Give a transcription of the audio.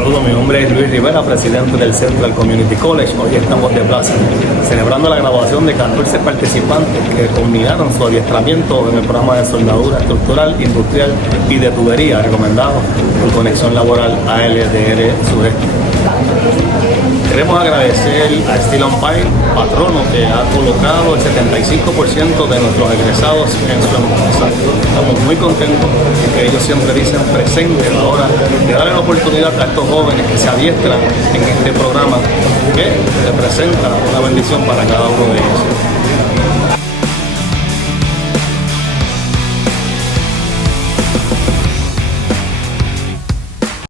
Saludos, mi nombre es Luis Rivera, presidente del Central Community College. Hoy estamos de plaza celebrando la graduación de 14 participantes que culminaron su adiestramiento en el programa de soldadura estructural, industrial y de tubería recomendado por Conexión Laboral ALDR Sureste. Queremos agradecer a Steel & Pine, patrono, que ha colocado el 75% de nuestros egresados en su empresa. Estamos muy contentos que ellos siempre dicen presente a la hora de darle la oportunidad a estos jóvenes que se adiestran en este programa que representa una bendición para cada uno de ellos.